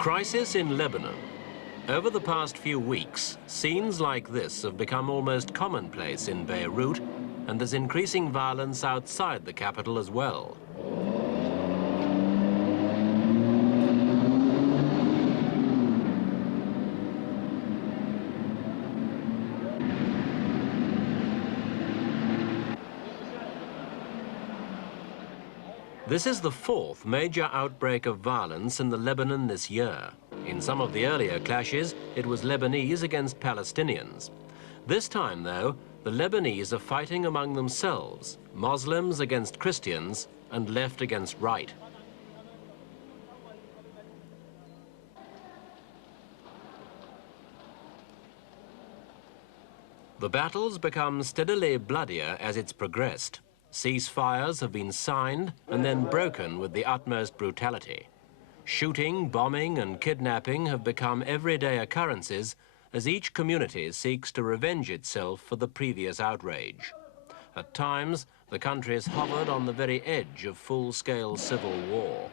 Crisis in Lebanon. Over the past few weeks, scenes like this have become almost commonplace in Beirut, and there's increasing violence outside the capital as well. This is the fourth major outbreak of violence in Lebanon this year. In some of the earlier clashes, it was Lebanese against Palestinians. This time, though, the Lebanese are fighting among themselves, Muslims against Christians and left against right. The battles become steadily bloodier as it's progressed. Ceasefires have been signed and then broken with the utmost brutality. Shooting, bombing and kidnapping have become everyday occurrences as each community seeks to revenge itself for the previous outrage. At times, the country has hovered on the very edge of full-scale civil war.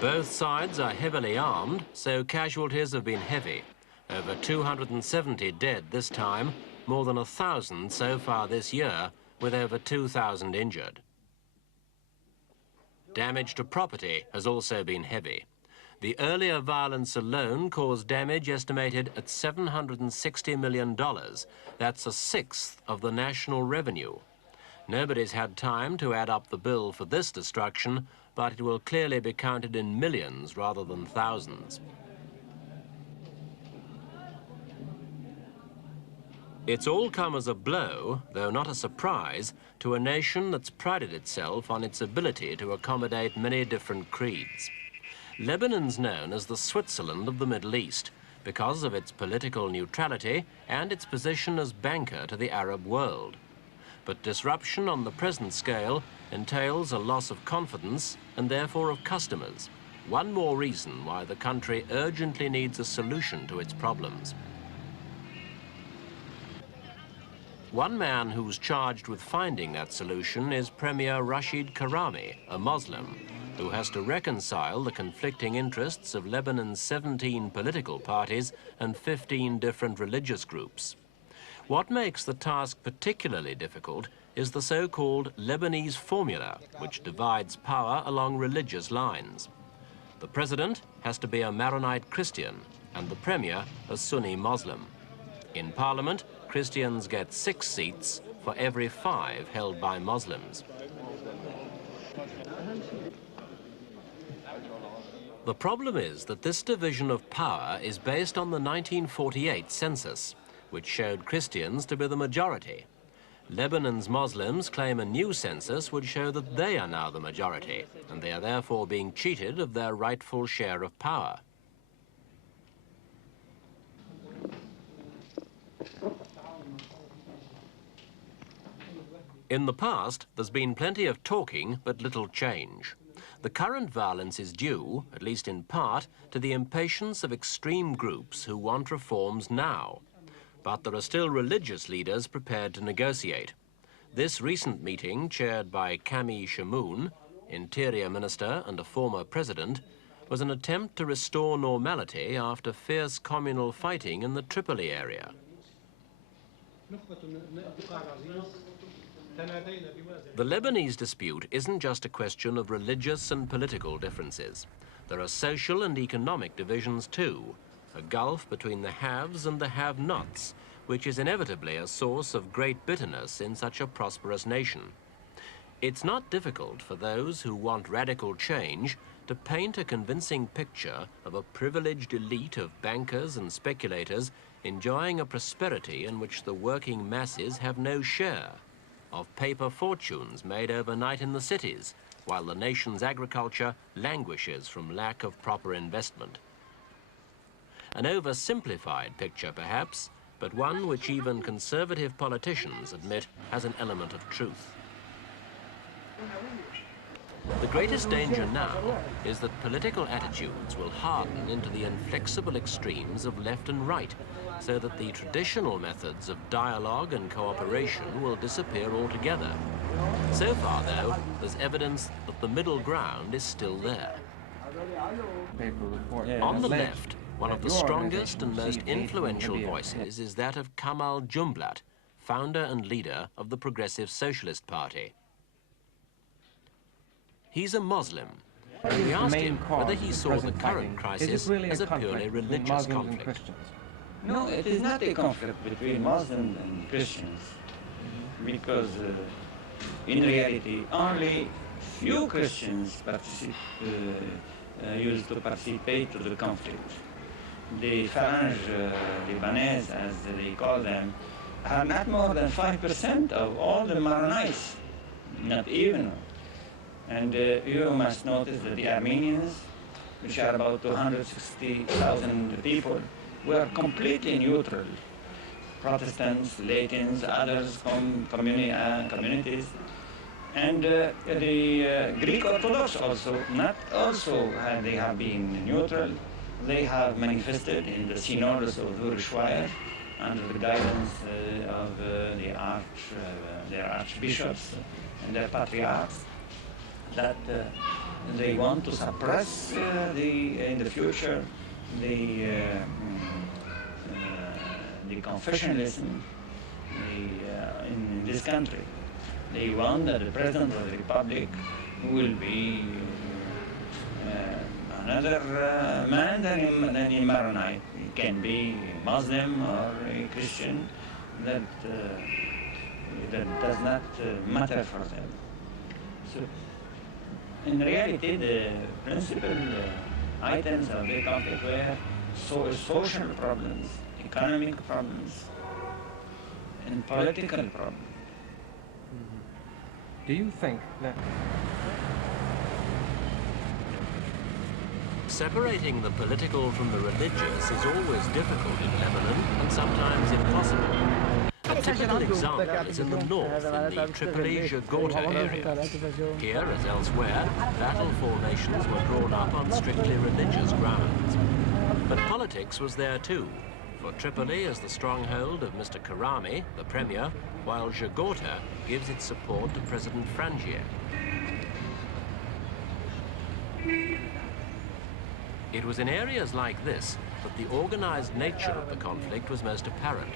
Both sides are heavily armed, so casualties have been heavy. Over 270 dead this time, more than 1,000 so far this year, with over 2,000 injured. Damage to property has also been heavy. The earlier violence alone caused damage estimated at $760 million. That's a sixth of the national revenue. Nobody's had time to add up the bill for this destruction, but it will clearly be counted in millions rather than thousands. It's all come as a blow, though not a surprise, to a nation that's prided itself on its ability to accommodate many different creeds. Lebanon's known as the Switzerland of the Middle East because of its political neutrality and its position as banker to the Arab world. But disruption on the present scale entails a loss of confidence and therefore of customers. One more reason why the country urgently needs a solution to its problems. One man who's charged with finding that solution is Premier Rashid Karami, a Muslim, who has to reconcile the conflicting interests of Lebanon's 17 political parties and 15 different religious groups. What makes the task particularly difficult is the so-called Lebanese formula, which divides power along religious lines. The president has to be a Maronite Christian and the premier a Sunni Muslim. In parliament, Christians get 6 seats for every 5 held by Muslims. The problem is that this division of power is based on the 1948 census, which showed Christians to be the majority. Lebanon's Muslims claim a new census would show that they are now the majority, and they are therefore being cheated of their rightful share of power. In the past, there's been plenty of talking, but little change. The current violence is due, at least in part, to the impatience of extreme groups who want reforms now. But there are still religious leaders prepared to negotiate. This recent meeting, chaired by Kamal Jumblatt, Interior Minister and a former president, was an attempt to restore normality after fierce communal fighting in the Tripoli area. The Lebanese dispute isn't just a question of religious and political differences. There are social and economic divisions too, a gulf between the haves and the have-nots, which is inevitably a source of great bitterness in such a prosperous nation. It's not difficult for those who want radical change to paint a convincing picture of a privileged elite of bankers and speculators enjoying a prosperity in which the working masses have no share, of paper fortunes made overnight in the cities, while the nation's agriculture languishes from lack of proper investment. An oversimplified picture, perhaps, but one which even conservative politicians admit has an element of truth. The greatest danger now is that political attitudes will harden into the inflexible extremes of left and right, so that the traditional methods of dialogue and cooperation will disappear altogether. So far, though, there's evidence that the middle ground is still there. On the left, one of the strongest and most influential voices is that of Kamal Jumblatt, founder and leader of the Progressive Socialist Party. He's a Muslim, and we asked him whether he saw the current crisis as a purely religious conflict. No, it is not a conflict between Muslims and Christians, because in reality, only few Christians used to participate to the conflict. The Phalangist Lebanese, as they call them, are not more than 5% of all the Maronites, not even. And you must notice that the Armenians, which are about 260,000 people, were completely neutral. Protestants, Latins, others communities, and the Greek Orthodox also, they have been neutral. They have manifested in the synods of Urshwire under the guidance of their archbishops and their patriarchs, that they want to suppress in the future the confessionalism in this country. They want that the President of the Republic will be another man than a Maronite. He can be a Muslim or a Christian. That does not matter for them. So, in reality, the principal items of the conflict were social problems, economic problems, and political problems. Do you think that separating the political from the religious is always difficult in Lebanon and sometimes impossible? A typical example is in the north, in the Tripoli-Jagorta area. Here, as elsewhere, battle formations were drawn up on strictly religious grounds. But politics was there too, for Tripoli is the stronghold of Mr. Karami, the premier, while Jagorta gives its support to President Frangier. It was in areas like this that the organized nature of the conflict was most apparent.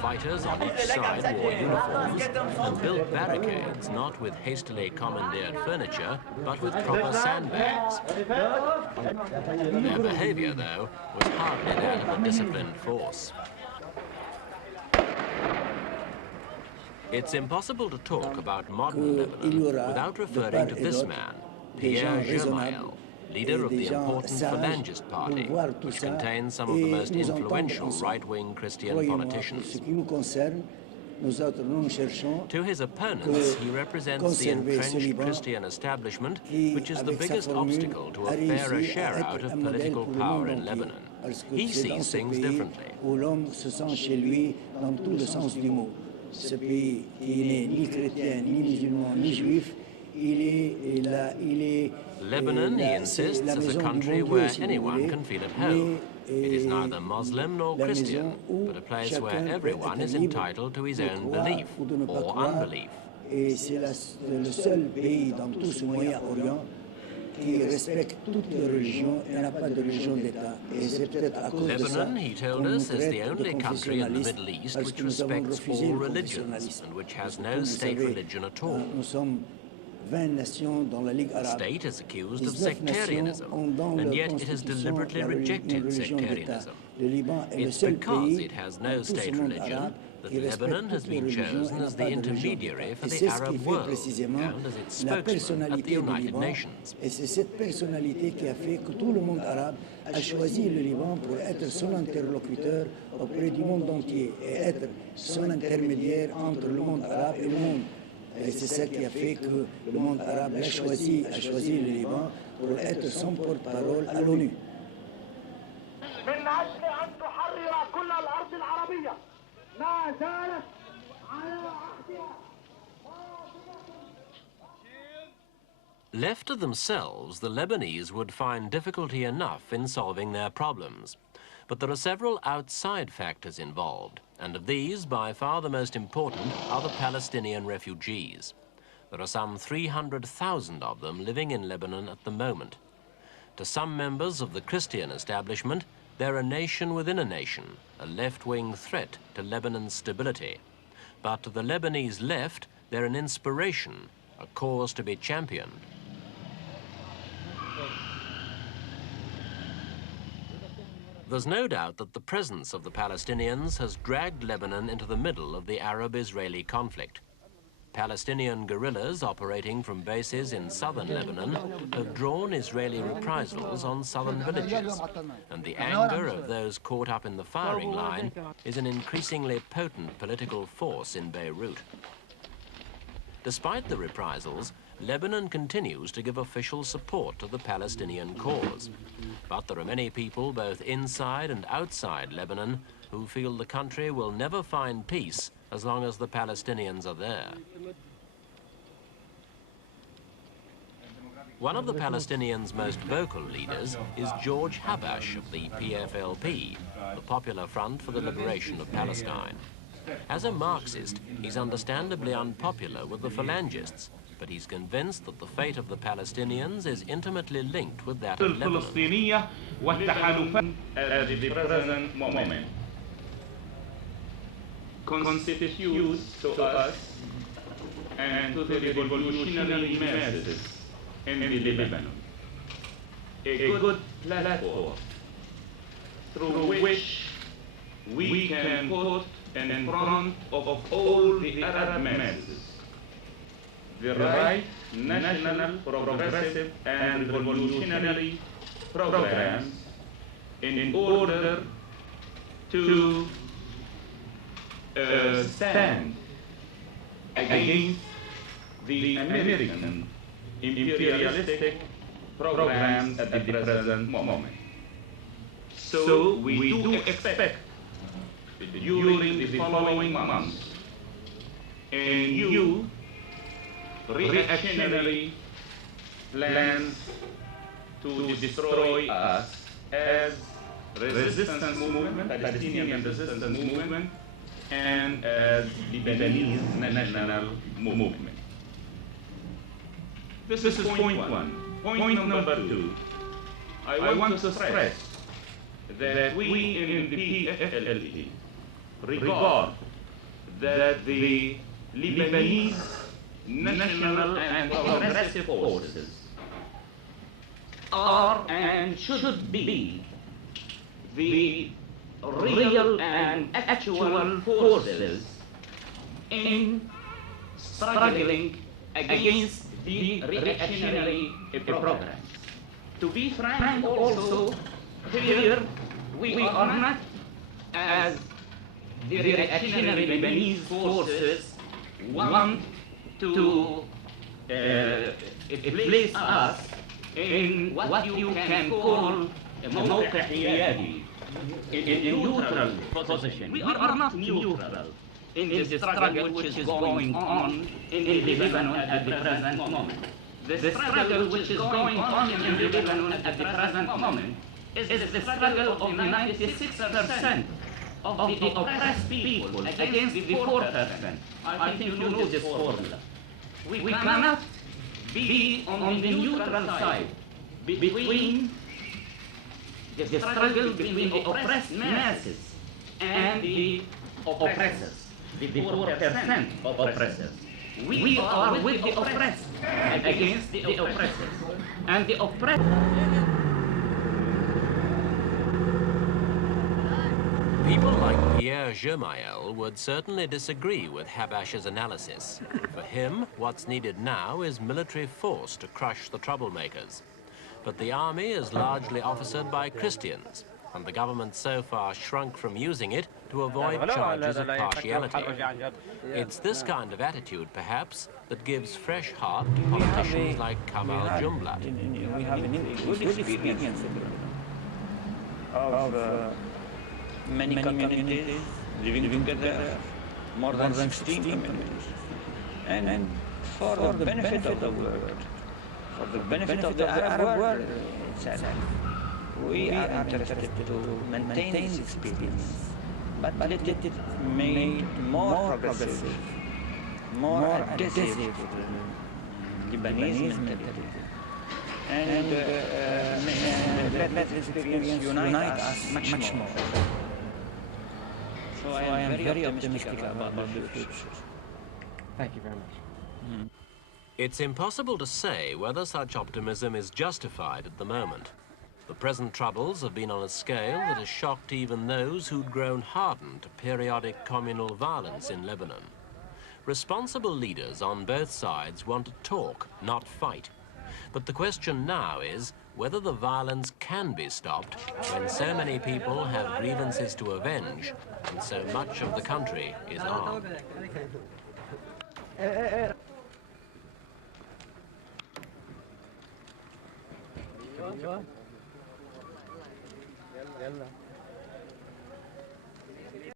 Fighters on each side wore uniforms and built barricades not with hastily commandeered furniture, but with proper sandbags. Their behavior, though, was hardly that of a disciplined force. It's impossible to talk about modern Lebanon without referring to this man, Pierre Gemeyal, leader of the important Phalangist party, which contains some of the most influential right-wing Christian politicians. To his opponents, he represents the entrenched Christian establishment, which is the biggest obstacle to a fairer share-out of political power in Lebanon. He sees things differently. Ce pays qui n'est ni chrétien, ni musulman, ni juif, Lebanon, he insists, is a country where anyone can feel at home. It is neither Muslim nor Christian, but a place where everyone is entitled to his own belief or unbelief. Et c'est le seul pays dans tout ce Moyen-Orient qui respecte toutes les religions et n'a pas de religion d'État. Et c'est peut-être à cause de ça Lebanon, he told us, is the only country in the Middle East which respects all religions and which has no state religion at all. The state is accused of sectarianism, and yet it has deliberately rejected sectarianism. It's because it has no state religion that Lebanon has been chosen as the intermediary for the Arab world and as its spokesman at the United Nations. Et c'est cette personnalité qui a fait que tout le monde arabe a choisi le Liban pour être son interlocuteur auprès du monde entier et être son intermédiaire entre le monde arabe et le monde. Et c'est ça qui a fait que le monde arabe a choisi le Liban pour être son porte-parole à l'ONU. Left to themselves, the Lebanese would find difficulty enough in solving their problems. But there are several outside factors involved, and of these, by far the most important are the Palestinian refugees. There are some 300,000 of them living in Lebanon at the moment. To some members of the Christian establishment, they're a nation within a nation, a left-wing threat to Lebanon's stability. But to the Lebanese left, they're an inspiration, a cause to be championed. There's no doubt that the presence of the Palestinians has dragged Lebanon into the middle of the Arab-Israeli conflict. Palestinian guerrillas operating from bases in southern Lebanon have drawn Israeli reprisals on southern villages, and the anger of those caught up in the firing line is an increasingly potent political force in Beirut. Despite the reprisals, Lebanon continues to give official support to the Palestinian cause. But there are many people, both inside and outside Lebanon, who feel the country will never find peace as long as the Palestinians are there. One of the Palestinians' most vocal leaders is George Habash of the PFLP, the Popular Front for the Liberation of Palestine. As a Marxist, he's understandably unpopular with the Phalangists, but he's convinced that the fate of the Palestinians is intimately linked with that of Lebanon. At the present moment constitutes to us and to the revolutionary masses in the Lebanon a good platform through which we can put in front of all the Arab masses the right national, progressive and revolutionary programs in order to stand against the American imperialistic programs at the present moment. So we do expect during the following months a new reactionary plans to destroy us as resistance movement, Palestinian resistance movement, and as Lebanese national movement. This is point one. Point number two, I want to stress that we in the PFLP regard that the Lebanese national and progressive forces are and should be the real and actual forces in struggling against the reactionary programs. To be frank also, here we are not, as the reactionary Lebanese forces want to place us in what you can call a موقع حيادي, in a neutral position. We are not neutral in the struggle which is going on in Lebanon at the present moment. The struggle which is going on in Lebanon at the present moment is the struggle of 96% of the oppressed people against the 4%. I think you know this formula. We cannot be on the neutral side between the struggle between the oppressed masses and the oppressors, the 4% of oppressors. We are with the oppressed against the oppressors, and the oppressed. People like Pierre Gemeyal would certainly disagree with Habash's analysis. For him, what's needed now is military force to crush the troublemakers. But the army is largely officered by Christians, and the government so far shrunk from using it to avoid charges of partiality. It's this kind of attitude, perhaps, that gives fresh heart to politicians like Kamal Jumblatt. We have an good experience of many communities living together more than 16 communities. And for the benefit of the world, for the benefit of the Arab world itself, we are interested to maintain this experience, but let it made more progressive, more adhesive to the Lebanese mentality. And let this experience unite us much more. So I am very optimistic about the future. Thank you very much. It's impossible to say whether such optimism is justified at the moment. The present troubles have been on a scale that has shocked even those who'd grown hardened to periodic communal violence in Lebanon. Responsible leaders on both sides want to talk, not fight. But the question now is whether the violence can be stopped when so many people have grievances to avenge and so much of the country is armed. يلا